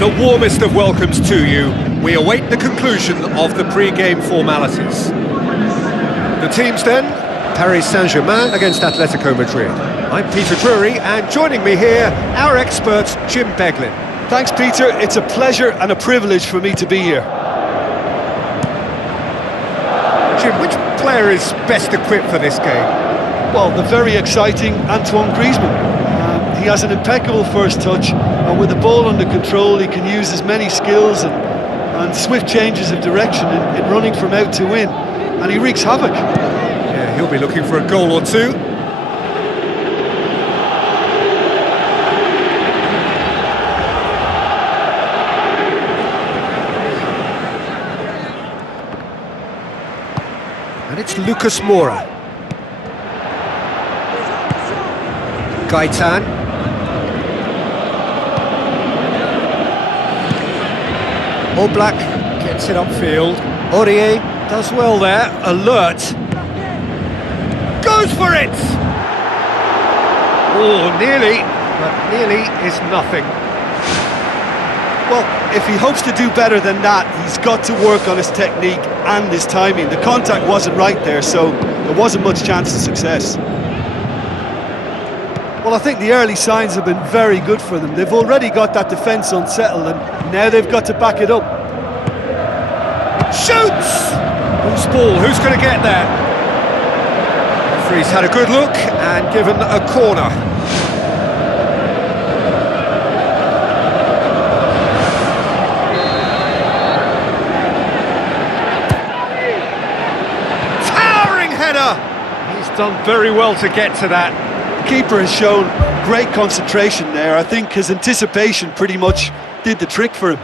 The warmest of welcomes to you. We await the conclusion of the pre-game formalities. The teams then, Paris Saint-Germain against Atletico Madrid. I'm Peter Drury, and joining me here, our expert, Jim Beglin. Thanks, Peter. It's a pleasure and a privilege for me to be here. Jim, which player is best equipped for this game? Well, the very exciting Antoine Griezmann. He has an impeccable first touch, and with the ball under control, he can use his many skills and swift changes of direction in running from out to in, and he wreaks havoc. Yeah, he'll be looking for a goal or two. And it's Lucas Moura. Gaetan. Oblak gets it upfield. Aurier does well there. Alert. Goes for it! Oh, nearly, but nearly is nothing. Well, if he hopes to do better than that, he's got to work on his technique and his timing. The contact wasn't right there, so there wasn't much chance of success. Well, I think the early signs have been very good for them. They've already got that defence unsettled, and now they've got to back it up. Shoots! Who's ball? Who's going to get there? Referee's had a good look and given a corner. Towering header! He's done very well to get to that. The keeper has shown great concentration there. I think his anticipation pretty much did the trick for him.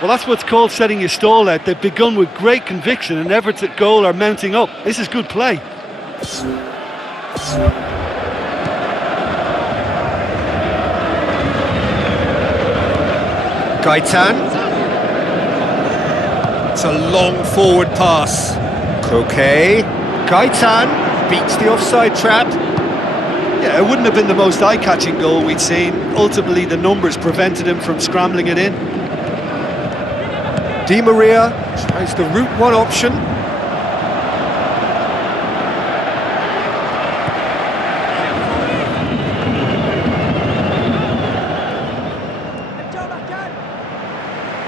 Well, that's what's called setting your stall out. They've begun with great conviction, and efforts at goal are mounting up. This is good play. Gaetan. It's a long forward pass. Coquet. Gaetan beats the offside trap. Yeah, it wouldn't have been the most eye-catching goal we'd seen. Ultimately, the numbers prevented him from scrambling it in. Di Maria tries the route one option.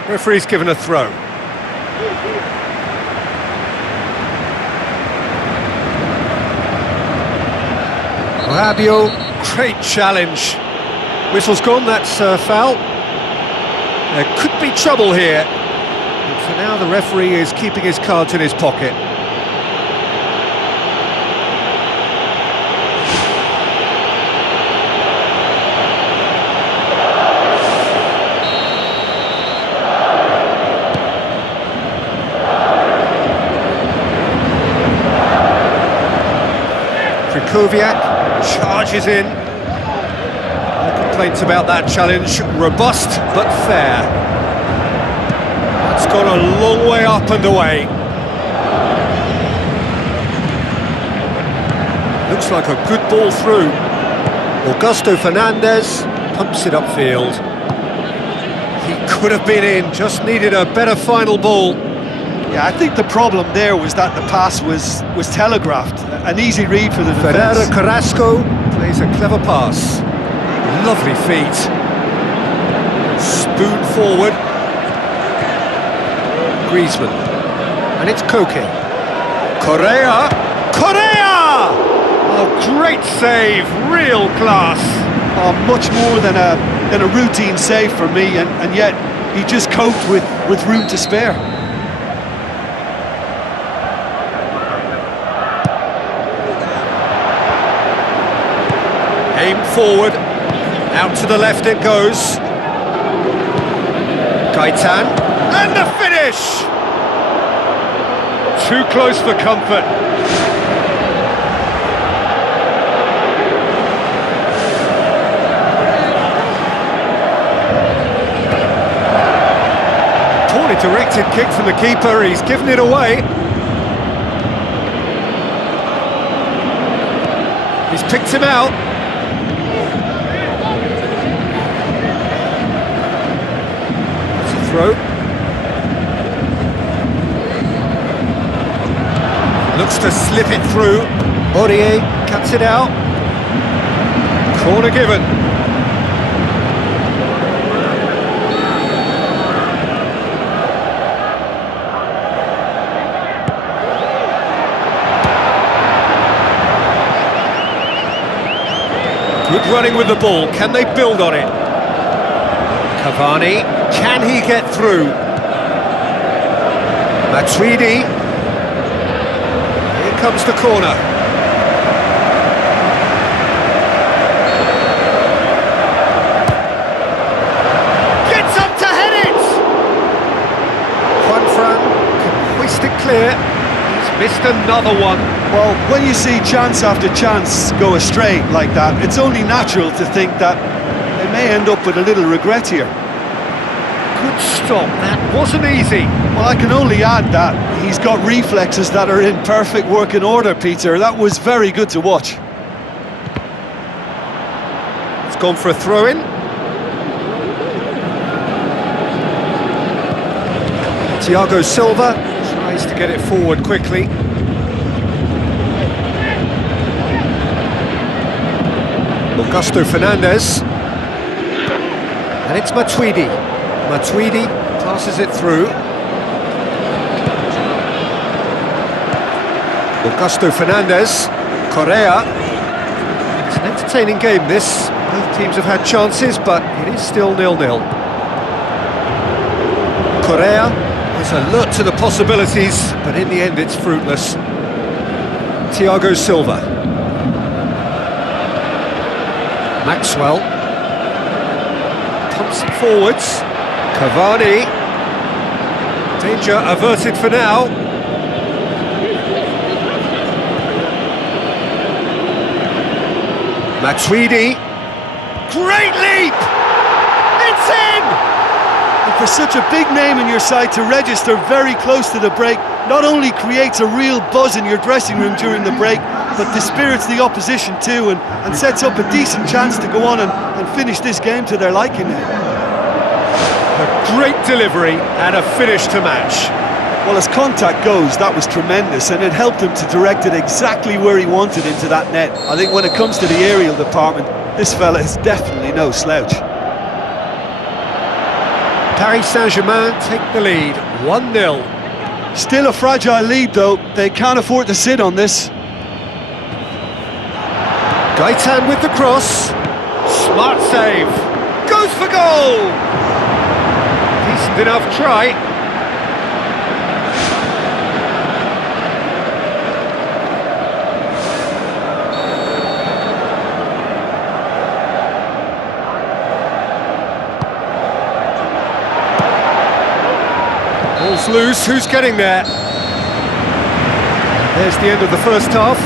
Referee's given a throw. Rabiot, great challenge. Whistle's gone, that's foul. There could be trouble here. But for now, the referee is keeping his cards in his pocket. Krikoviak charges in. No complaints about that challenge. Robust but fair. That's gone a long way up and away. Looks like a good ball through. Augusto Fernandez pumps it upfield. He could have been in, just needed a better final ball. Yeah, I think the problem there was that the pass was telegraphed. An easy read for the defence. Ferreira Carrasco plays a clever pass. Lovely feet. Spoon forward. Griezmann. And it's Koke. Correa! Correa! Oh, great save, real class. Oh, much more than a routine save for me, and yet he just coped with room to spare. Aim forward, out to the left it goes. Gaetan, and the finish! Too close for comfort. Poorly directed kick from the keeper, he's given it away. He's picked him out. throw. Looks to slip it through. Aurier cuts it out. Corner given. Good running with the ball. Can they build on it? Cavani. Can he get through? Matuidi. Here comes the corner. Gets up to head it! Juanfran can hoist it clear. He's missed another one. Well, when you see chance after chance go astray like that, it's only natural to think that they may end up with a little regret here. Good stop, that wasn't easy. Well, I can only add that he's got reflexes that are in perfect working order, Peter. That was very good to watch. It's gone for a throw-in. Thiago Silva tries to get it forward quickly. Augusto Fernandez. And it's Matuidi. Matuidi passes it through. Augusto Fernandez. Correa. It's an entertaining game, this. Both teams have had chances, but it is still 0-0. Correa is alert to the possibilities, but in the end it's fruitless. Thiago Silva. Maxwell pumps it forwards. Cavani. Danger averted for now. Matuidi. Great leap! It's in! And for such a big name in your side to register very close to the break, not only creates a real buzz in your dressing room during the break, but dispirits the opposition too, and sets up a decent chance to go on and finish this game to their liking now. A great delivery and a finish to match. Well, as contact goes, that was tremendous, and it helped him to direct it exactly where he wanted into that net. I think when it comes to the aerial department, this fella is definitely no slouch. Paris Saint-Germain take the lead, 1-0. Still a fragile lead though, they can't afford to sit on this. Gaitan with the cross. Smart save. Goes for goal! Decent enough try. Ball's loose, who's getting there? There's the end of the first half.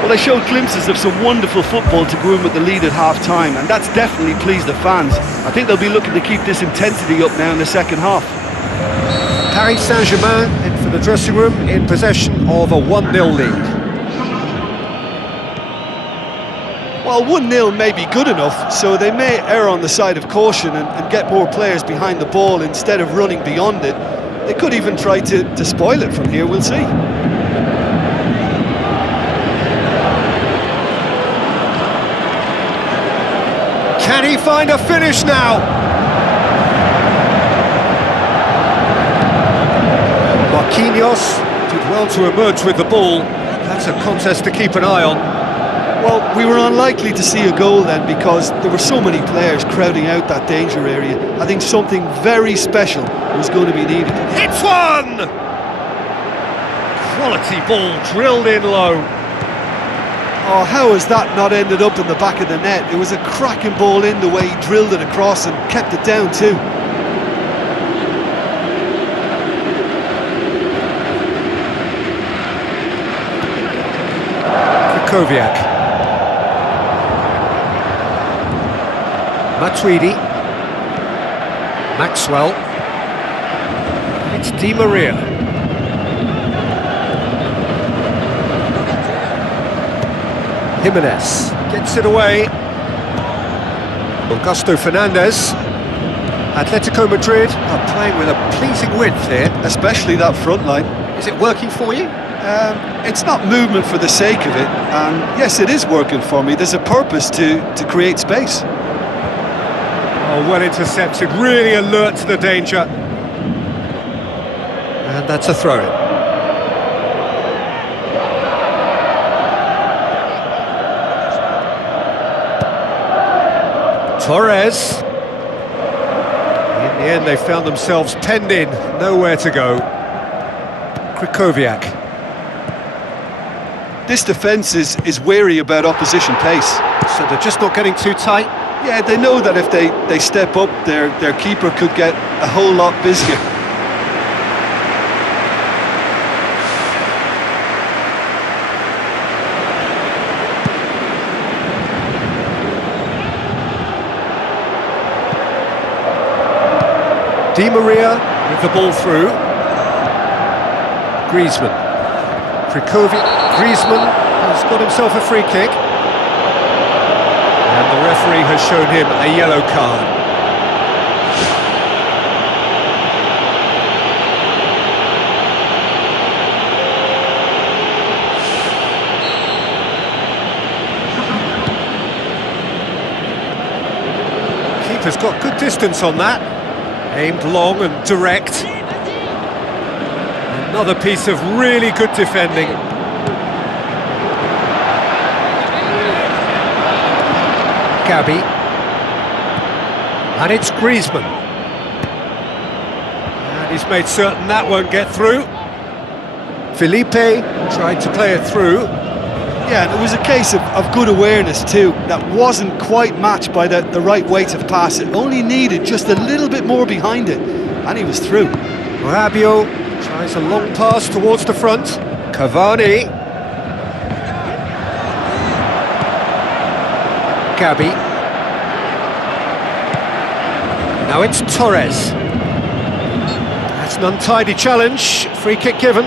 Well, they showed glimpses of some wonderful football to go in with the lead at half-time, and that's definitely pleased the fans. I think they'll be looking to keep this intensity up now in the second half. Paris Saint-Germain in for the dressing room in possession of a 1-0 lead. Well, 1-0 may be good enough, so they may err on the side of caution and get more players behind the ball instead of running beyond it. They could even try to spoil it from here, we'll see. Can he find a finish now? Marquinhos did well to emerge with the ball. That's a contest to keep an eye on. Well, we were unlikely to see a goal then because there were so many players crowding out that danger area. I think something very special was going to be needed. It's one! Quality ball drilled in low. Oh, how has that not ended up in the back of the net? It was a cracking ball in the way he drilled it across and kept it down too. Koviak. Matuidi. Maxwell. It's Di Maria. Jimenez gets it away. Augusto Fernandez. Atletico Madrid are playing with a pleasing width here. Especially that front line. Is it working for you? It's not movement for the sake of it, and yes, it is working for me. There's a purpose to create space. Oh, well intercepted, really alert to the danger. And that's a throw-in. Torres. In the end, they found themselves penned in, nowhere to go. Krychowiak. This defence is wary about opposition pace. So they're just not getting too tight? Yeah, they know that if they step up, their keeper could get a whole lot busier. Di Maria with the ball through. Griezmann. Griezmann has got himself a free kick. And the referee has shown him a yellow card. Keeper's got good distance on that. Aimed long and direct. Another piece of really good defending. Gabi. And it's Griezmann. And he's made certain that won't get through. Felipe tried to play it through. Yeah, and it was a case of good awareness too. That wasn't quite matched by the right weight of pass. It only needed just a little bit more behind it, and he was through. Rabiot tries a long pass towards the front. Cavani. Gabi. Now it's Torres. That's an untidy challenge. Free kick given.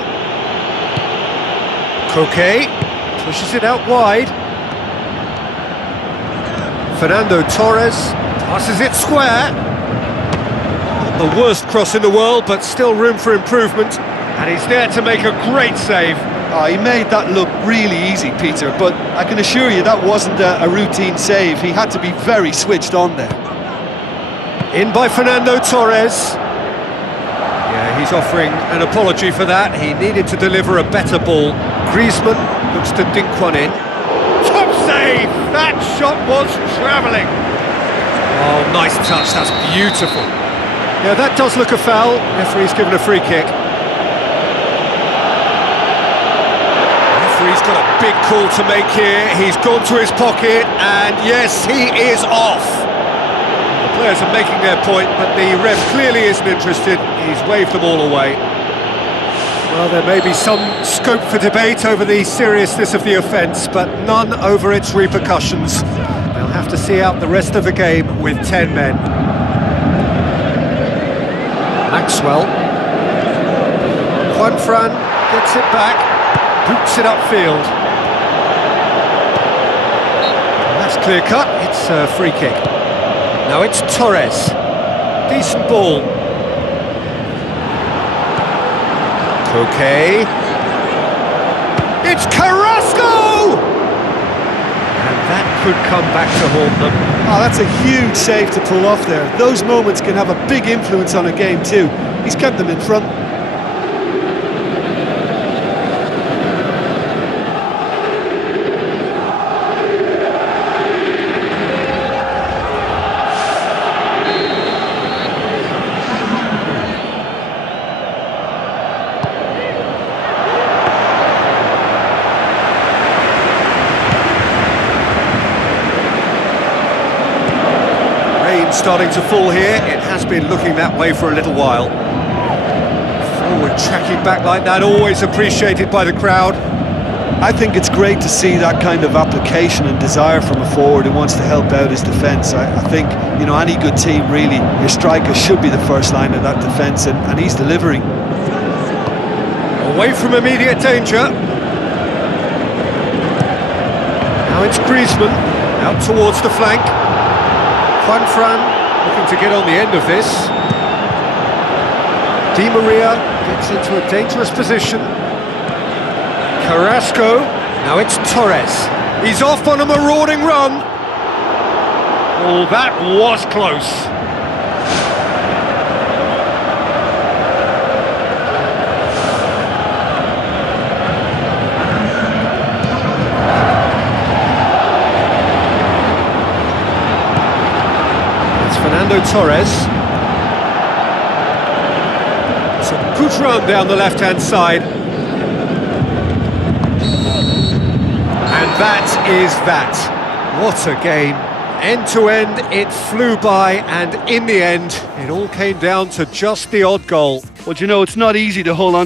Koke pushes it out wide. Fernando Torres passes it square. Not the worst cross in the world, but still room for improvement. And he's there to make a great save. Oh, he made that look really easy, Peter, but I can assure you that wasn't a routine save. He had to be very switched on there. In by Fernando Torres. Yeah, he's offering an apology for that. He needed to deliver a better ball. Griezmann looks to dink one in. Top save! That shot was travelling. Oh, nice touch, that's beautiful. Yeah, that does look a foul. Referee's given a free kick. Referee's got a big call to make here. He's gone to his pocket, and yes, he is off. The players are making their point, but the ref clearly isn't interested. He's waved them all away. Well, there may be some scope for debate over the seriousness of the offence, but none over its repercussions. They'll have to see out the rest of the game with 10 men. Maxwell. Juanfran gets it back, boots it upfield. And that's clear cut, it's a free kick. Now it's Torres. Decent ball. Okay. It's Carrasco! And that could come back to haunt them. Oh, that's a huge save to pull off there. Those moments can have a big influence on a game too. He's kept them in front. Starting to fall here. It has been looking that way for a little while. Forward tracking back like that, always appreciated by the crowd. I think it's great to see that kind of application and desire from a forward who wants to help out his defence. I think, you know, any good team really, your striker should be the first line of that defence, and he's delivering. Away from immediate danger. Now it's Griezmann, out towards the flank. Juanfran Looking to get on the end of this. Di Maria gets into a dangerous position. Carrasco. Now it's Torres. He's off on a marauding run. Oh, that was close. It's Fernando Torres. It's a good run down the left-hand side. And that is that. What a game. End to end, it flew by, and in the end, it all came down to just the odd goal. Well, you know, it's not easy to hold on